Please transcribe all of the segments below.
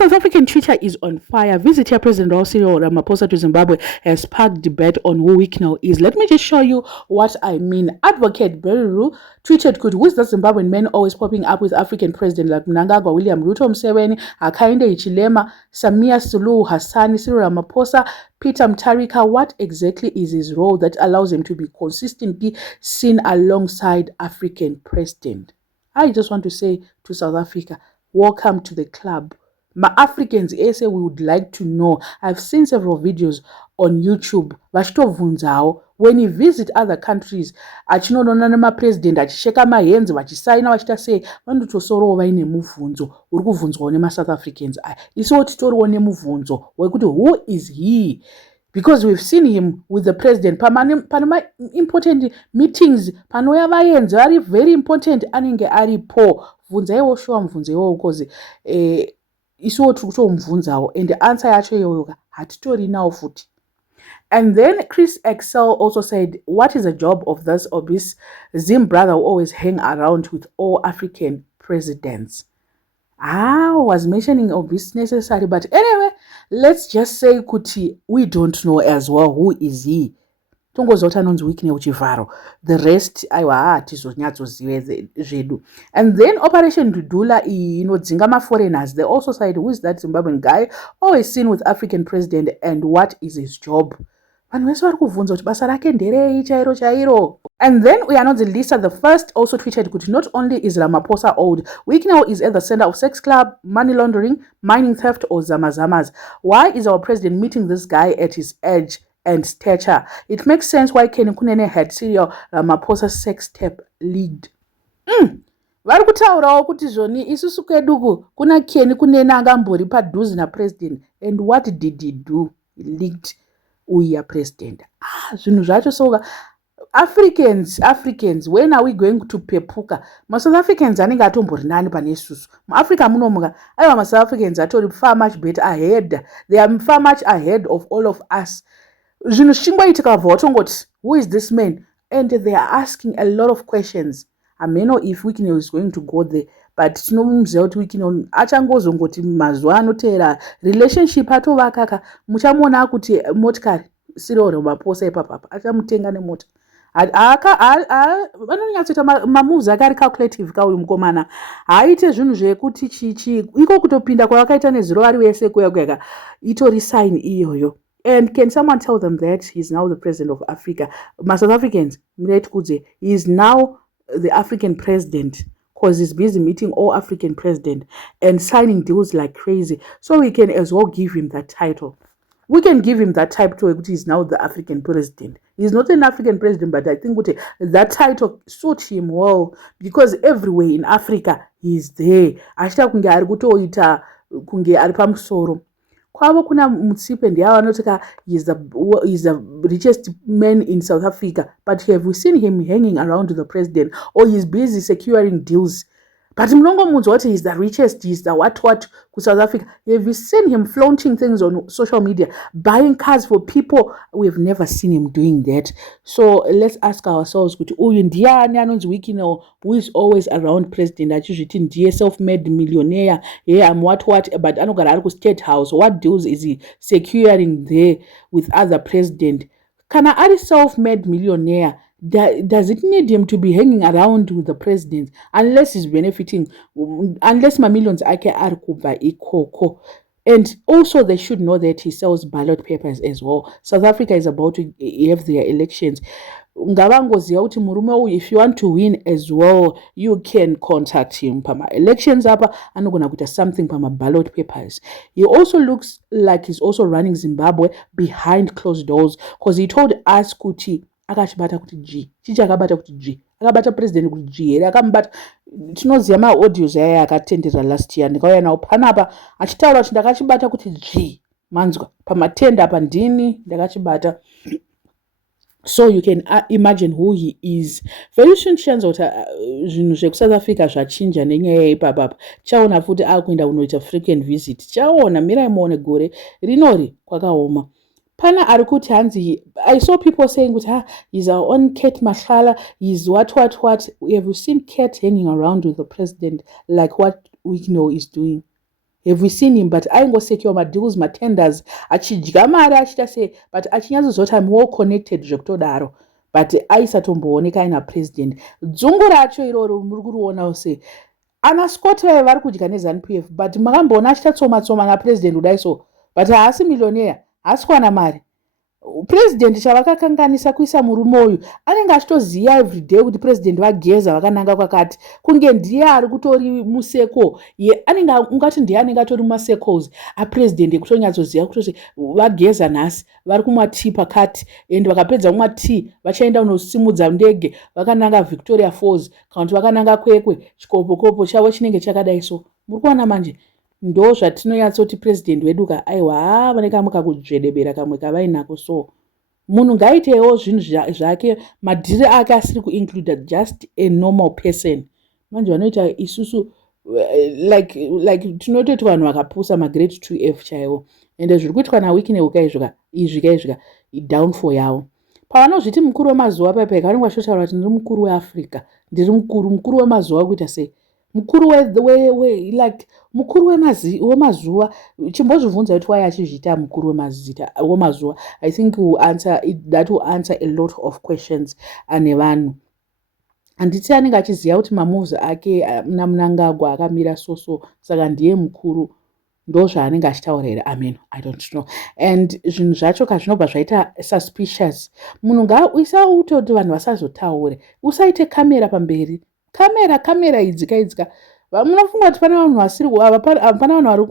South African Twitter is on fire. Visit here, President Cyril Ramaphosa to Zimbabwe has sparked debate on who Wicknell is. Let me just show you what I mean. Advocate Beru tweeted, "Could who's the Zimbabwean men always popping up with African president like Mnangagwa, William Ruto Museveni, Hakainde Hichilema, Samia Suluhu Hassan, Cyril Ramaphosa, Peter Mutharika? What exactly is his role that allows him to be consistently seen alongside African president?" I just want to say to South Africa, welcome to the club. My Africans say we would like to know. I've seen several videos on YouTube. Vachitovhunzawo, when you visit other countries, achinoona nemapresident achisheka mahenzi vachisaina vachita sei, vanotosorowo vaine mubvunzo uri kubvunzwawo nemaSouth Africans aya. Isiwo titoriwo nemubvunzo wekuti who is he? Because we've seen him with the president panema important meetings, panouya vaenzi vari very important, anenge aripo. Bvunzaiwo shuwa mubvunzaiwo because isiwo tiri kutomubvunzawo and answer yacho iyoyo hatitori nawo futi. And then Chris Excel also said, "What is the job of this obese Zim brother who always hang around with all African presidents?" I was mentioning obese necessary, but anyway, let's just say kuti we don't know as well who is he. Tongozoti anonzi Wicknell Chivharo. The rest aiwa hatizonyatsoziva zvedu. And then Operation Dudula inodzinga ma-foreigners. They also said, who is that Zimbabwean guy always seen with African president and what is his job? And then Uyanonzi Lisa the first also tweeted, "Kuti not only is Ramaphosa old, Wicknell is at the center of sex club, money laundering, mining theft, or zamazamas. Why is our president meeting this guy at his age and stature? It makes sense why Ken Kunene had Cyril Ramaphosa sex tape leaked." Vari kutaurawo kuti zvoni isusu kweduku kuna Ken Kunene angambori padhuze napresident, and what did he do? He leaked uya president. Zvinhu zvacho soka Africans, when are we going to pepuka? Ma-South Africans anenge atombori nani pane isusu. Mu-Africa munomuka, aiwa ma-South Africans atori far much better ahead. They are far much ahead of all of us. Zvinhu zvichingoitika bva watongoti, who is this man? And they are asking a lot of questions. I may know if Wicknell is going to go there, but tinomuziva kuti Wicknell achangozongoti mazuva anoteera relationship atovakaka. Muchamuona kuti motikari Cyril Ramaphosa ipapapa achamutenga nemota. Vanonyatsoita mamoves akari calculative kauyu mukomana. Haaite zvinhu zvekuti chichi iko kutopinda kwavakaita nezuro vari vese kuya itori sign iyoyo. And can someone tell them that he's now the president of Africa? My South Africans, he is now the African president because he's busy meeting all African president and signing deals like crazy. So we can as well give him that title. We can give him that title. He's now the African president. He's not an African president, but I think that title suits him well because everywhere in Africa he's there. Ashita kunge ari kutoita kunge ari pamusoro. Kwavo kuna Mutsipe ndiye vanoti he's the richest man in South Africa, but have we seen him hanging around the president or he's busy securing deals? But munongomunzwa kuti he's the richest, he's the what to South Africa. Have you seen him flaunting things on social media, buying cars for people? We've never seen him doing that. So let's ask ourselves, who is always around president, achizviti self-made millionaire, I'm what, but anogara ari State House. What deals is he securing there with other president? Kana ari self-made millionaire, does it need him to be hanging around with the president unless he's benefiting, unless my millions ake ari kubva ikoko? And also they should know that he sells ballot papers as well. South Africa is about to have their elections. Ngavangoziva kuti murume uyu, if you want to win as well, you can contact him pama elections apa anogona kuita something pama ballot papers. He also looks like he's also running Zimbabwe behind closed doors because he told us kuti akachibata kuti G chichi akabata kuti G akabata president kuti G here akambata. Tinoziva maaudios aya akatendera last year ndikauya nawo panapa achitaura kuti ndakachibata kuti G manzwa pamatenda apa ndini ndakachibata. So you can imagine who he is. Very soon tichazoita zvinhu zvekusouth Africa zvachinja nenyaya ipapapa. Chaona futi akuenda kunoita frequent visit. Chaona mirai muone gore rinori kwakaoma. Pana ari kuti hanzi, I saw people saying kuti he's our own Kate Mashala, he's what. Have you seen Kate hanging around with the president like what Wicknell is doing? have we seen him but aingosecure madeals matenders achidya mari achiita sei but achinyatsozoti more connected zvekutodaro but aisatombooneka aina president dzungu racho iroro muri kuriona sei ana Scott vari kudya neZANU-PF but makamboona achitatsoma-tsoma napresident kudai so but haasi millionaire haasi kuwana mari president chavakakanganisa kuisa murume uyu anenge achitoziva everyday kuti president vageza vakananga kwakati kunge ndiye ari kutori museko anenge ungati ndiye anenge atori mumasecles apresident ekutonyatsoziva kutoti vageza nhasi vari kumwa tea pakati and vakapedza kumwa tea vachaenda kunosimudza ndege vakananga Victoria Falls kana kuti vakananga Kwekwe chikopokopo chavo chinenge chakadai so muri kuona manje ndo zvatinonyatsoti president wedu ka aiwa vane kamwe kakudzvedebera kamwe kavainako so munhu ngaitewo zvinhu zvake madhiri ake asiri kuincluda just a normal person manje vanoita isusu like tinototi vanhu vakapusa magrade 2F chaiwo ende zviri kuitwa nawiki neuka izvika downfall yavo pavanozviti mukuru wemazuva paipai vanenge vachitaura kuti ndiri mukuru weAfrica ndiri mukuru wemazuva kuita sei mukuru like mukuru wemazuva chimbozvibvunza kuti wai achizviita mukuru wemazuva I think that will answer a lot of questions ane vanhu handiti anenge achiziva kuti mamoves ake naMnangagwa akamira so saka ndiye mukuru ndo zvaanenge achitaura here amen I don't know and zvinhu zvacho zvinobva zvaita suspicious munhu usautoti vanhu vasazotaure usaite kamera pamberi kamera idzika munofunga kuti pana vanhu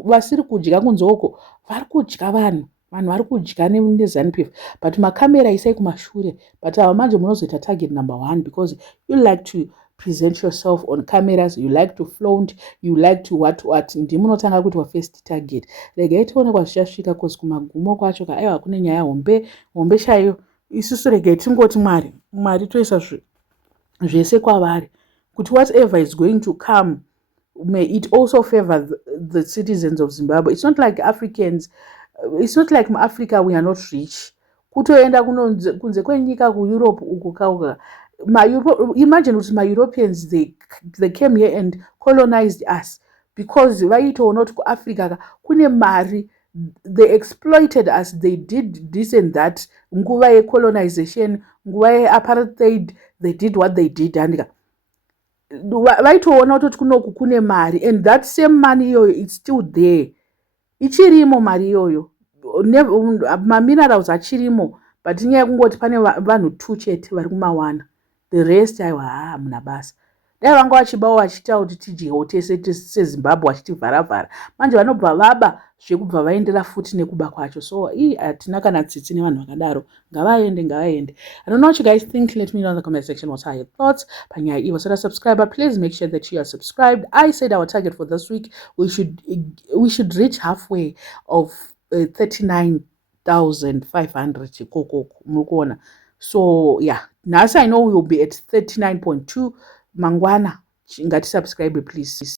vasiri kudya kunzoko vari kudya vanhu vari kudya neZANU-PF but makamera isai kumashure but ava manje munozoita target number 1 because you like to present yourself on cameras, you like to flaunt, you like to what ndimunotanga kuti first target regai tionekwa zvichasvika kosi kumagumo kwacho aiwa kune nyaya hombe chaiyo isusu regai tingoti mwari toisa zvese kwavari kuti whatever is going to come may it also favor the citizens of Zimbabwe. It's not like Africans, it's not like Africa we are not rich kutoenda kunze kwenyika kuEurope uko kauka imagine kuti ma-Europeans they came here and colonized us because vaitoona kuti kuAfrica kune mari they exploited us, they did this and that nguva yecolonization nguva yeapartheid they did what they did andika vaitoona kuti kunoku kune mari and that same money iyoyo it's still there ichirimo mari iyoyo maminerals achirimo but inyaya yekungoti pane vanhu 2 chete vari kumawana the rest aiwa hamuna basa dai vanga vachibawo vachitaura kuti tidyewo tese seZimbabwe vachitivharavhara manje vanobva vaba zvekubva vaendera futi nekuba kwacho so hatina kana tsitsi nevanhu vakadaro ngavaende I don't know what you guys think. Let me know in the comment section what are your thoughts panyaya iyi wasara subscriber please make sure that you are subscribed. I said our target for this week we should reach halfway of 39,500 koko mukuona so yeah nhasi I know we will be at 39.2 mangwana ngatisubscribe please.